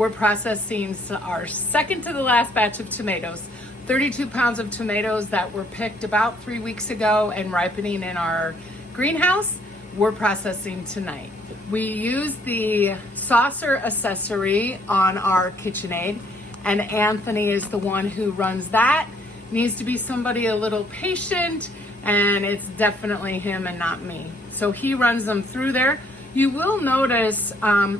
we're processing our second to the last batch of tomatoes. 32 pounds of tomatoes that were picked about 3 weeks ago and ripening in our greenhouse, we're processing tonight. We use the saucer accessory on our KitchenAid, and Anthony is the one who runs that. Needs to be somebody a little patient, and it's definitely him and not me. So he runs them through there. You will notice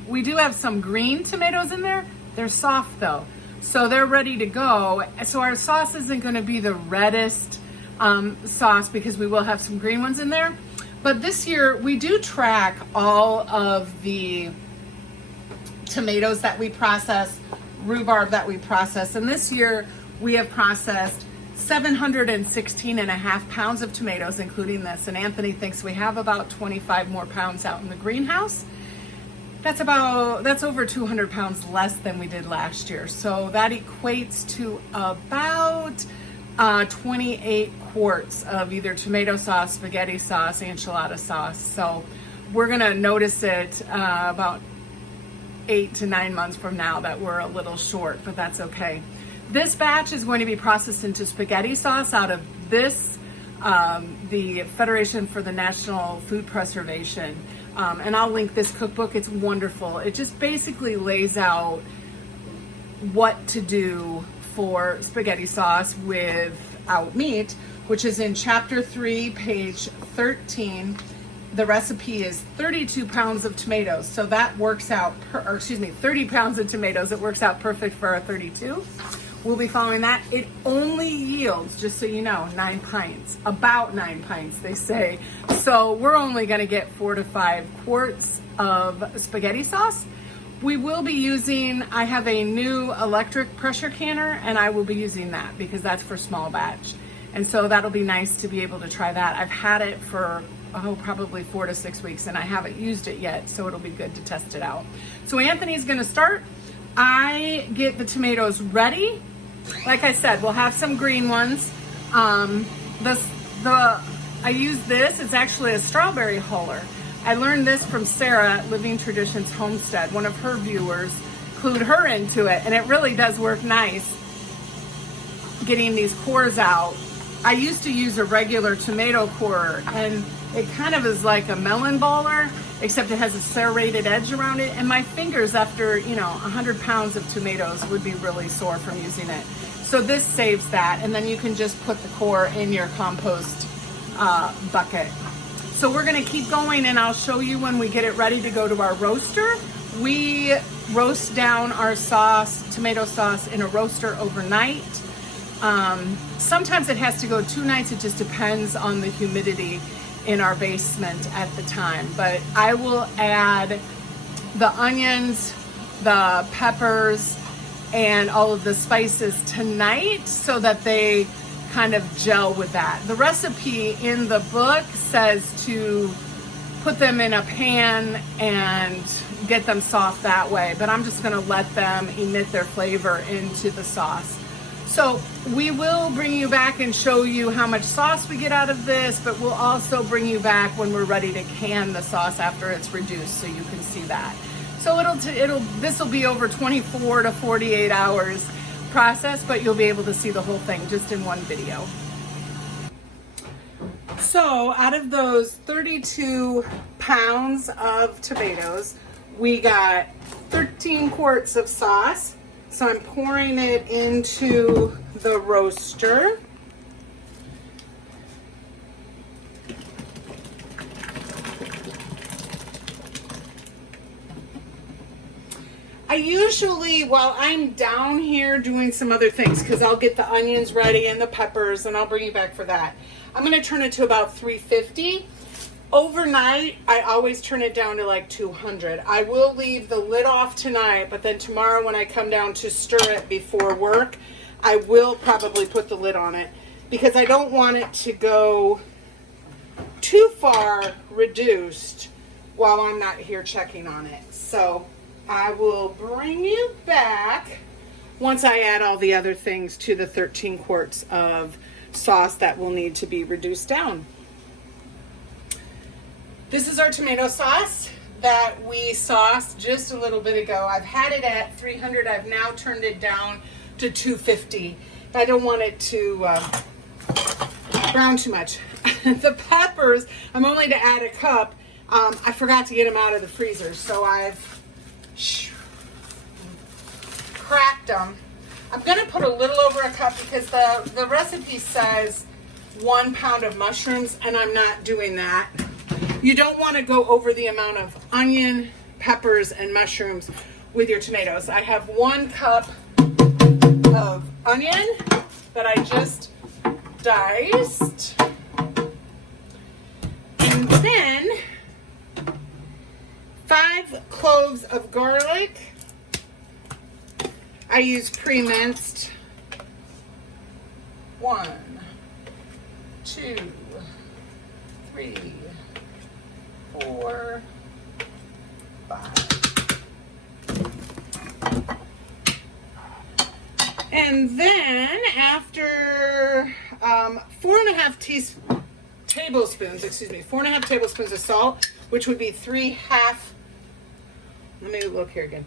we do have some green tomatoes in there. They're soft though, so they're ready to go. So our sauce isn't going to be the reddest sauce because we will have some green ones in there. But this year we do track all of the tomatoes that we process, rhubarb that we process, and this year we have processed 716.5 pounds of tomatoes, including this. And Anthony thinks we have about 25 more pounds out in the greenhouse. That's over 200 pounds less than we did last year. So that equates to about 28 quarts of either tomato sauce, spaghetti sauce, enchilada sauce. So we're gonna notice it about 8 to 9 months from now that we're a little short, but that's okay. This batch is going to be processed into spaghetti sauce out of this, the Federation for the National Food Preservation. And I'll link this cookbook. It's wonderful. It just basically lays out what to do for spaghetti sauce without meat, which is in chapter 3, page 13. The recipe is 32 pounds of tomatoes. So that works out, 30 pounds of tomatoes. It works out perfect for our 32. We'll be following that. It only yields, just so you know, 9 pints, about 9 pints, they say. So we're only gonna get 4 to 5 quarts of spaghetti sauce. We will be using, I have a new electric pressure canner, and I will be using that because that's for small batch. And so that'll be nice to be able to try that. I've had it for, probably 4 to 6 weeks, and I haven't used it yet, so it'll be good to test it out. So Anthony's gonna start. I get the tomatoes ready. Like I said, we'll have some green ones. I use this, it's actually a strawberry huller. I learned this from Sarah at Living Traditions Homestead. One of her viewers clued her into it, and it really does work nice getting these cores out. I used to use a regular tomato corer, and it kind of is like a melon baller, except it has a serrated edge around it, and my fingers after 100 pounds of tomatoes would be really sore from using it. So this saves that, and then you can just put the core in your compost bucket. So we're gonna keep going, and I'll show you when we get it ready to go to our roaster. We roast down our sauce, tomato sauce, in a roaster overnight. Sometimes it has to go 2 nights, it just depends on the humidity in our basement at the time. But I will add the onions, the peppers, and all of the spices tonight so that they kind of gel with that. The recipe in the book says to put them in a pan and get them soft that way, but I'm just gonna let them emit their flavor into the sauce. So we will bring you back and show you how much sauce we get out of this, but we'll also bring you back when we're ready to can the sauce after it's reduced so you can see that. So this will be over 24 to 48 hours process, but you'll be able to see the whole thing just in one video. So out of those 32 pounds of tomatoes, we got 13 quarts of sauce. So I'm pouring it into the roaster. I usually, while I'm down here doing some other things, because I'll get the onions ready and the peppers, and I'll bring you back for that, I'm going to turn it to about 350. Overnight, I always turn it down to like 200. I will leave the lid off tonight, but then tomorrow when I come down to stir it before work, I will probably put the lid on it because I don't want it to go too far reduced while I'm not here checking on it. So I will bring you back once I add all the other things to the 13 quarts of sauce that will need to be reduced down. This is our tomato sauce. that we sauced just a little bit ago. I've had it at 300. I've now turned it down to 250. I don't want it to brown too much. The peppers, I'm only to add a cup. I forgot to get them out of the freezer, so I've cracked them. I'm going to put a little over a cup because the recipe says 1 pound of mushrooms, and I'm not doing that. You don't want to go over the amount of onion, peppers, and mushrooms with your tomatoes. I have 1 cup of onion that I just diced. And then 5 cloves of garlic. I use pre-minced. 1, 2, 3, 4, 5. And then after 4.5 tablespoons of salt, which would be 3/2. Let me look here again.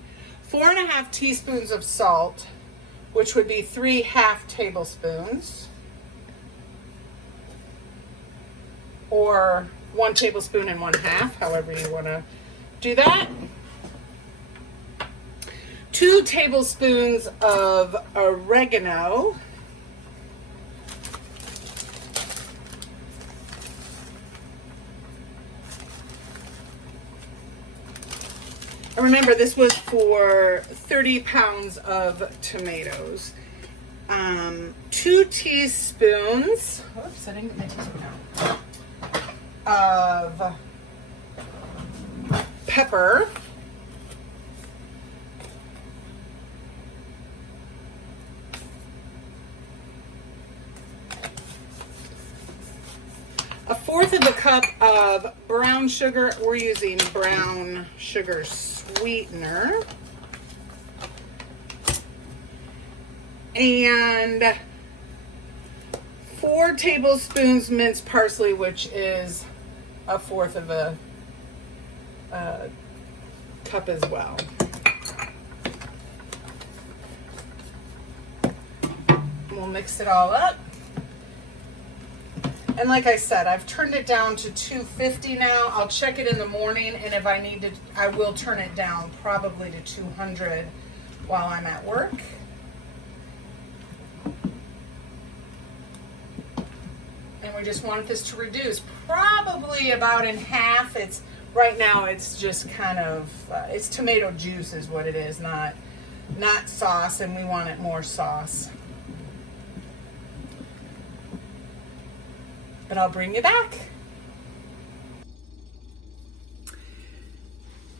4.5 teaspoons of salt, which would be 3/2 tablespoons, or 1 tablespoon and 1/2, however you want to do that. 2 tablespoons of oregano. And remember, this was for 30 pounds of tomatoes. 2 teaspoons, oops, I didn't get my teaspoon out, of pepper. A 1/4 of a cup of brown sugar. We're using brown sugar sweetener. And 4 tablespoons minced parsley, which is a 1/4 of a cup as well. We'll mix it all up. And like I said, I've turned it down to 250 now. I'll check it in the morning, and if I need to, I will turn it down probably to 200 while I'm at work. And we just want this to reduce probably about in half. It's right now it's just kind of it's tomato juice is what it is, not sauce, and we want it more sauce. But I'll bring you back.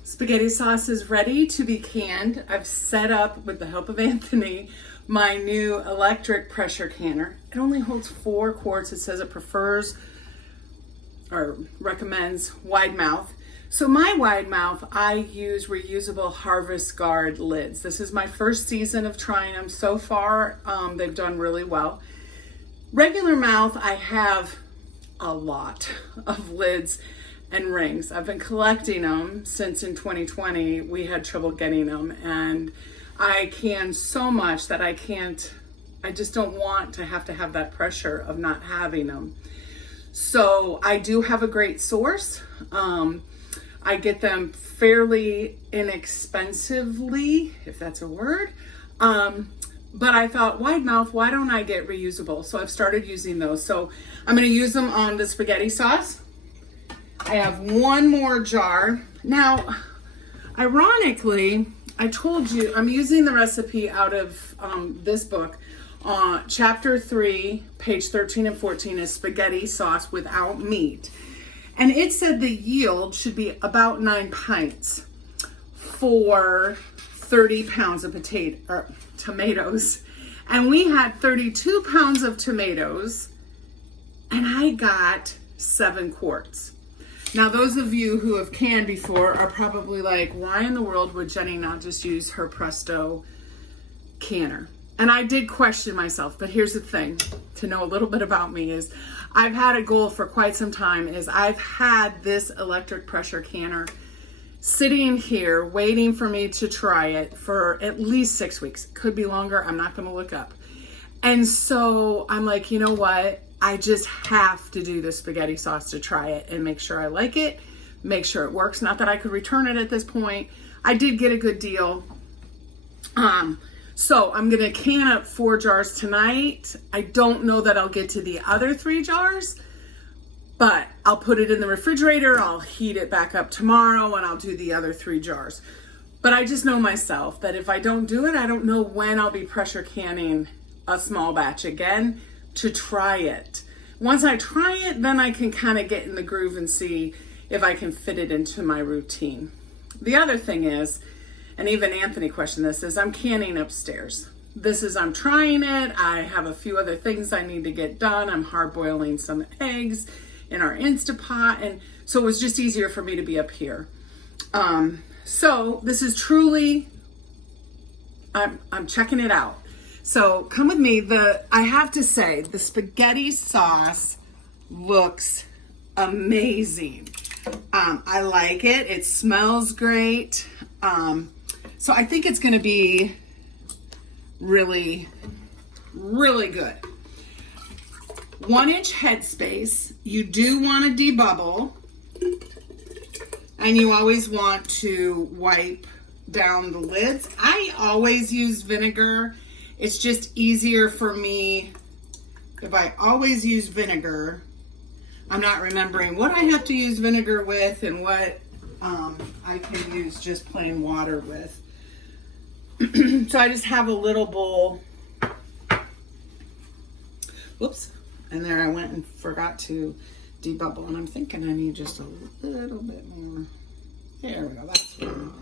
Spaghetti sauce is ready to be canned. I've set up, with the help of Anthony, my new electric pressure canner. It only holds 4 quarts. It says it prefers or recommends wide mouth. So my wide mouth, I use reusable Harvest Guard lids. This is my first season of trying them. So far, they've done really well. Regular mouth, I have a lot of lids and rings. I've been collecting them since in 2020 we had trouble getting them, and I can so much that I just don't want to have that pressure of not having them. So I do have a great source. I get them fairly inexpensively, if that's a word. But I thought, wide mouth, why don't I get reusable? So I've started using those. So I'm going to use them on the spaghetti sauce. I have 1 more jar. Now, ironically, I told you I'm using the recipe out of this book. Chapter 3, page 13 and 14 is spaghetti sauce without meat. And it said the yield should be about 9 pints for 30 pounds of tomatoes. And we had 32 pounds of tomatoes, and I got 7 quarts. Now, those of you who have canned before are probably like, why in the world would Jenny not just use her Presto canner? And I did question myself, but here's the thing, to know a little bit about me is I've had a goal for quite some time is I've had this electric pressure canner sitting here waiting for me to try it for at least 6 weeks. Could be longer. I'm not going to look up. And so I'm like, you know what? I just have to do the spaghetti sauce to try it and make sure I like it, make sure it works. Not that I could return it at this point. I did get a good deal. So I'm going to can up 4 jars tonight. I don't know that I'll get to the other 3 jars, but I'll put it in the refrigerator. I'll heat it back up tomorrow and I'll do the other 3 jars. But I just know myself that if I don't do it, I don't know when I'll be pressure canning a small batch again to try it. Once I try it, then I can kind of get in the groove and see if I can fit it into my routine. The other thing is, and even Anthony questioned this, is I'm canning upstairs. I'm trying it. I have a few other things I need to get done. I'm hard boiling some eggs in our Instapot. And so it was just easier for me to be up here. So this is truly, I'm checking it out. So come with me. I have to say, the spaghetti sauce looks amazing. I like it. It smells great. So I think it's going to be really, really good. 1-inch headspace. You do want to debubble, and you always want to wipe down the lids. I always use vinegar. It's just easier for me if I always use vinegar. I'm not remembering what I have to use vinegar with and what I can use just plain water with. So I just have a little bowl. Whoops. And there I went and forgot to debubble. And I'm thinking I need just a little bit more. There we go. That's one.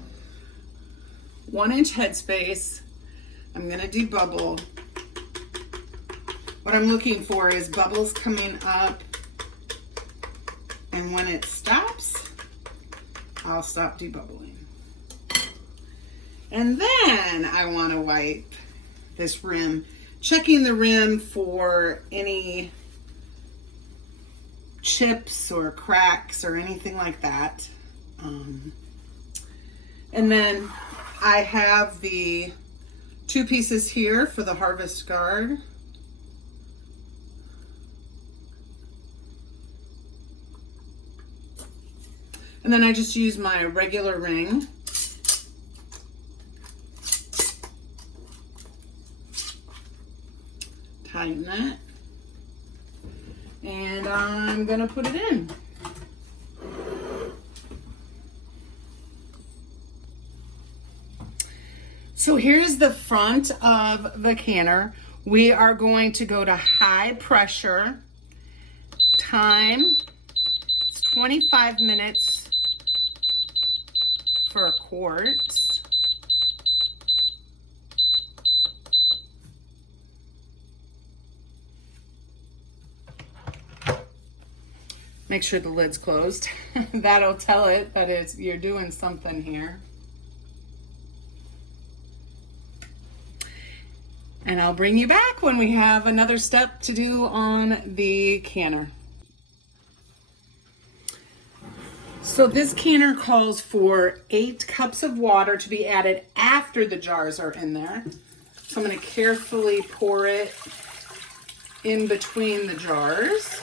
1-inch headspace. I'm going to debubble. What I'm looking for is bubbles coming up. And when it stops, I'll stop debubbling. And then I want to wipe this rim, checking the rim for any chips or cracks or anything like that. And then I have the 2 pieces here for the Harvest Guard. And then I just use my regular ring. Tighten that. And I'm gonna put it in. So here's the front of the canner. We are going to go to high pressure. Time, it's 25 minutes for a quarts. Make sure the lid's closed. That'll tell it that you're doing something here. And I'll bring you back when we have another step to do on the canner. So this canner calls for 8 cups of water to be added after the jars are in there. So I'm going to carefully pour it in between the jars.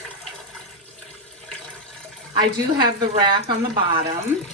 I do have the rack on the bottom.